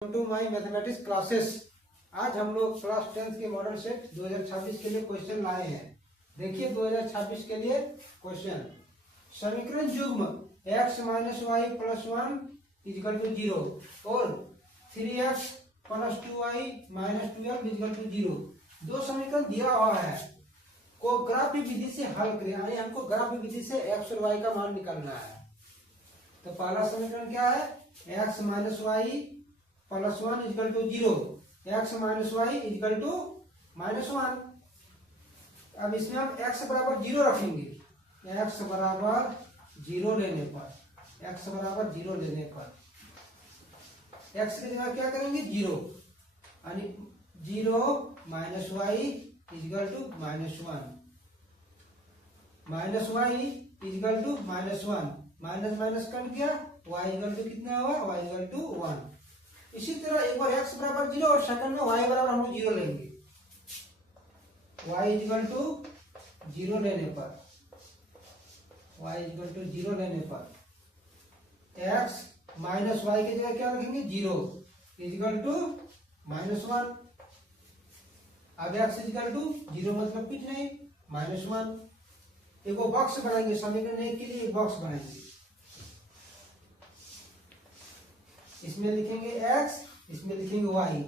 To my mathematics classes. आज हम लोग क्लास 10 के मॉडल सेट 2026 के लिए क्वेश्चन लाए हैं। देखिए 2026 के लिए क्वेश्चन, समीकरण युग्म x minus Y plus 1 equal to 0 और 3x plus 2y minus 12 is equal to 0। दो समीकरण दिया हुआ है को ग्राफी विधि से हल करें, यानी हमको ग्राफी विधि से x और y का मान निकालना है। तो पहला समीकरण क्या है, x minus Y plus 1 equal to 0, X minus Y equal to minus 1। अब इसमें हम x बराबर 0 रखेंगे, x बराबर 0 लेने पर x बराबर 0 लेने पर x की जगह क्या करेंगे 0, यानी 0 minus Y equal to minus 1, minus Y equal to minus 1, minus minus cut गया, y इजिकल टू कितना हुआ, y इजिकल टू 1। इसी तरह एक बार x बराबर 0 और सेकंड में y बराबर हम लोग 0 लेंगे, y इजिकल टू 0 लेने पर y इजिकल टू 0 लेने पर x माइनस वाई की जगह क्या रखेंगे 0 इजिकल टू माइनस 1। अब x इजिकल टू 0 मतलब कुछ नहीं माइनस 1। एक बॉक्स बनाएंगे, समीकरण 1 के लिए एक बॉक्स बनाएंगे, इसमें लिखेंगे x, इसमें लिखेंगे y।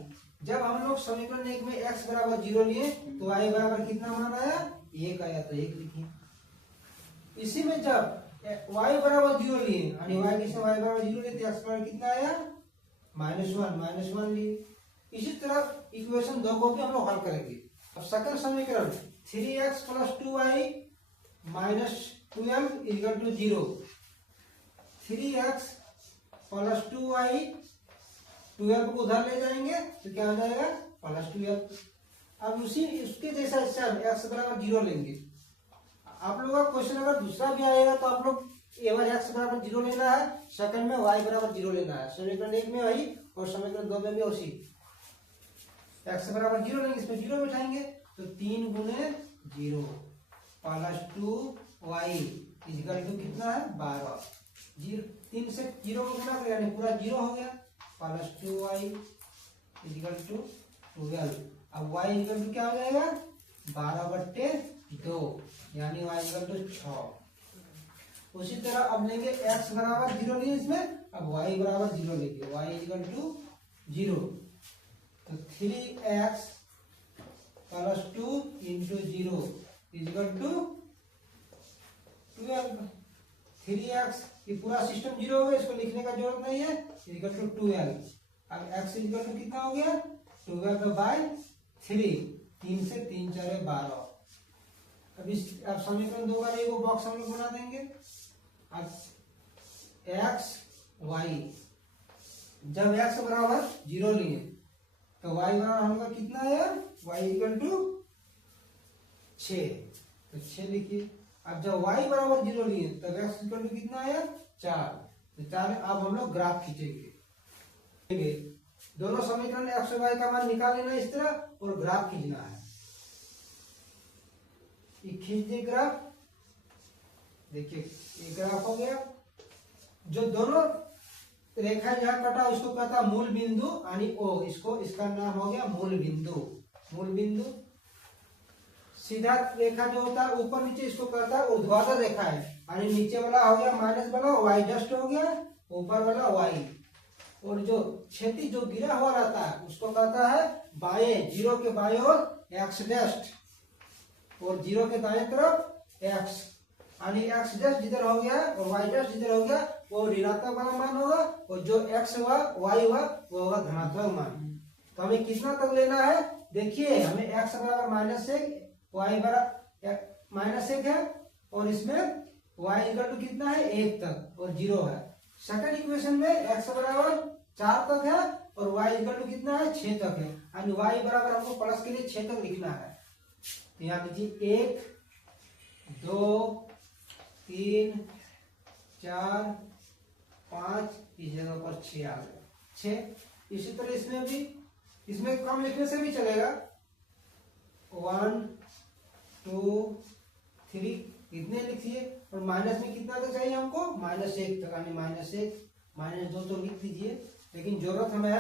जब हम लोग समीकरण 1 में x बराबर 0 लिए तो y बराबर कितना मान आया 1 आया, तो 1 लिखे। इसी में जब y बराबर 0 लिए यानी y के y बराबर 0 लिए तो x बराबर कितना आया माइनस 1 लिए। इसी तरह इक्वेशन 2 को भी हम लोग हल करेंगे। अब सेकंड समीकरण 3x plus 2y minus 12 equal to 0, 3x plus 2y 12 को उधर ले जाएंगे तो क्या हो जाएगा प्लस 12। अब उसी उसके जैसा इससे हम x बराबर 0 लेंगे। आप लोगों का क्वेश्चन अगर दूसरा भी आएगा तो आप लोग एक बार x बराबर 0 लेना है, सेकंड में y बराबर 0 लेना है। समीकरण 1 में वही और समीकरण 2 में भी उसी। x बराबर 0 लेंगे, इसमें 0 बिठाएंगे तो 3 गुने 0 प्लस 2y इजिकल टू कितना है 12। 3 से 0 को गुना करें यानी पूरा 0 हो गया, प्लस 2y इजिकल टू 12। अब y इजिकल टू क्या हो जाएगा 12/2 यानी y इजिकल टू 6। उसी तरह अब लेंगे x बराबर 0 लिए इसमें, अब y बराबर 0 लेंगे, y इजिकल टू 0। तो 3x plus 2 into 0 is equal to 12। 3x ये पूरा सिस्टम 0 हो गया, इसको लिखने का जरूरत नहीं है, इजिकल टू 12। अब x इजिकल टू कितना हो गया 12/3, 3 से 3 4 12। अब समीकरण 2 का एक बॉक्स हम लोग बना देंगे। अब x y, जब x बराबर 0 लिए तो y बराबर हम लोग कितना है y इक्वल टू 6, तो 6 लिखिए। अब जब y बराबर 0 लिए तब x इक्वल टू कितना आया 4, तो 4। अब हम लोग ग्राफ खींचेंगे, दोनों समीकरण x और y का मान निकाल लेना इस तरह और ग्राफ खींचना है। ये खींच दे ग्राफ, देखिए ये ग्राफ हो गया। जो दोनों रेखा यहाँ कटा उसको कहता मूल बिंदु यानी o, इसको इसका नाम हो गया मूल बिंदु। मूल बिंदु सीधा रेखा जो होता है ऊपर नीचे इसको कहता है ऊर्ध्वाधर रेखा है, यानी नीचे वाला हो गया माइनस वाला y डस्ट हो गया, ऊपर वाला y। और जो क्षैतिज जो गिरा हुआ रहता है उसको कहता है बाएं, 0 के बाएं ओर x डस्ट और 0 के दाएं तरफ x, यानी x डस्ट जिधर हो गया और y डस्ट जिधर हो गया वो ऋणात्मक वाला मान होगा और जो x हुआ y हुआ वो होगा धनात्मक मान। तो हमें कितना तक लेना है, देखिए हमें x बराबर -1 y बराबर -1 है और इसमें y इक्वल टू कितना है 1 तक और 0 है। सेकंड इक्वेशन में x बराबर 4 तक है और y इक्वल टू कितना है 6 तक है, यानी y बराबर हमको प्लस के लिए 6 तक लिखना है। तो यहाँ लीजिए 1 2 3 4 5, इस जगह पर 6 आ गया 6। इसी तरह इसमें भी, इसमें कम लिखने से भी चलेगा, 1 2 3 इतने लिखिए और माइनस में कितना तक चाहिए हमको -1 तक, यानी -1 -2 तो लिख दीजिए। लेकिन जरूरत हमें है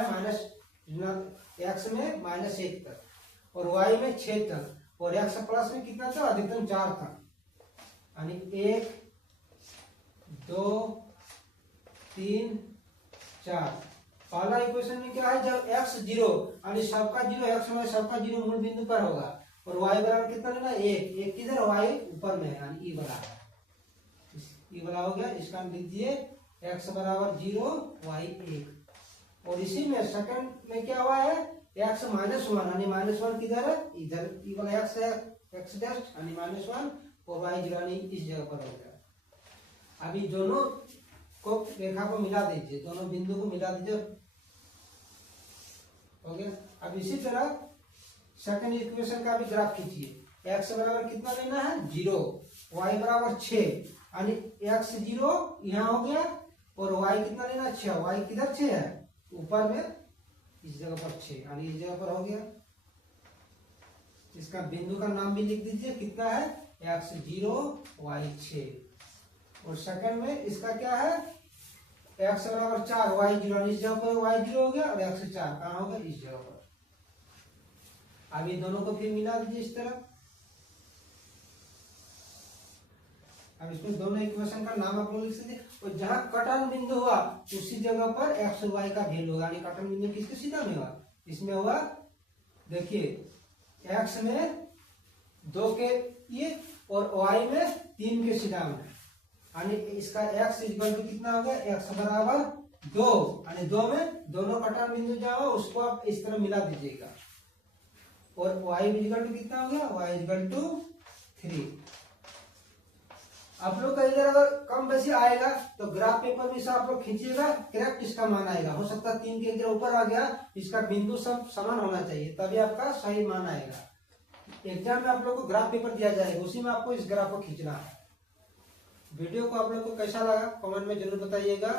x में -1 तक और y में 6 तक और x प्लस में कितना था, अधिकतम 4 था। यानी 1 2 3 4। पहला इक्वेशन में क्या है, जब x 0 यानी सबका 0 x में सबका 0 मूल बिंदु पर होगा और y बराबर कितना लेना, 1 किधर, y ऊपर में है यानी e बराबर, ई वाला हो गया। इसका लिख दिए x बराबर 0 y 1। और इसी में सेकंड में क्या हुआ है, x -1 यानी -1 किधर है, इधर ई वाला x है, x डैश यानी -1 और y 0 यानी इस जगह पर हो गया। अभी दोनों को रेखा को मिला दीजिए, दोनों बिंदु को मिला दीजिए, हो गया। अब इसी तरह सेकंड इक्वेशन का भी ग्राफ खींचिए। x बराबर कितना लेना है, 0, y बराबर 6 यानी x 0 यहाँ हो गया और y कितना लेना, 6, y किधर 6 है, ऊपर में इस जगह पर 6 यानी इस जगह पर हो गया। इसका बिंदु का नाम भी लिख दीजिए, कितना है, x 0 y 6। और सेकंड में इसका क्या है, x बराबर 4 y 0 इस जगह पर y 0 हो गया और x 4 कहाँ हो गया, इस जगह पर। अब ये दोनों को फिर मिला दीजिए इस तरह। अब इसमें दोनों इक्वेशन का नाम आप लोग लिख सकते हैं और जहां कटन बिंदु हुआ उसी जगह पर x और y का वैल्यू होगा, यानी कटन बिंदु किसके सीधा में हुआ, इसमें हुआ, देखिए x में 2 के ये और y में 3 के सीधा में, यानी इसका x इक्वल टू कितना हो गया, x बराबर 2 यानी 2 में दोनों कटन बिंदु जहाँ हो उसको आप इस तरह मिला दीजिएगा और y इक्वल टू कितना हो गया, y इक्वल टू 3। आप लोग का इधर अगर कम बेसी आएगा तो ग्राफ पेपर में से आप लोग खींचिएगा, करेक्ट इसका मान आएगा। हो सकता है 3 के इधर ऊपर आ गया, इसका बिंदु सब समान होना चाहिए तभी आपका सही मान आएगा। एग्जाम में आप लोग को ग्राफ पेपर दिया जाएगा, उसी में आपको इस ग्राफ को खींचना है। वीडियो को आप लोग को कैसा लगा कमेंट में जरूर बताइएगा।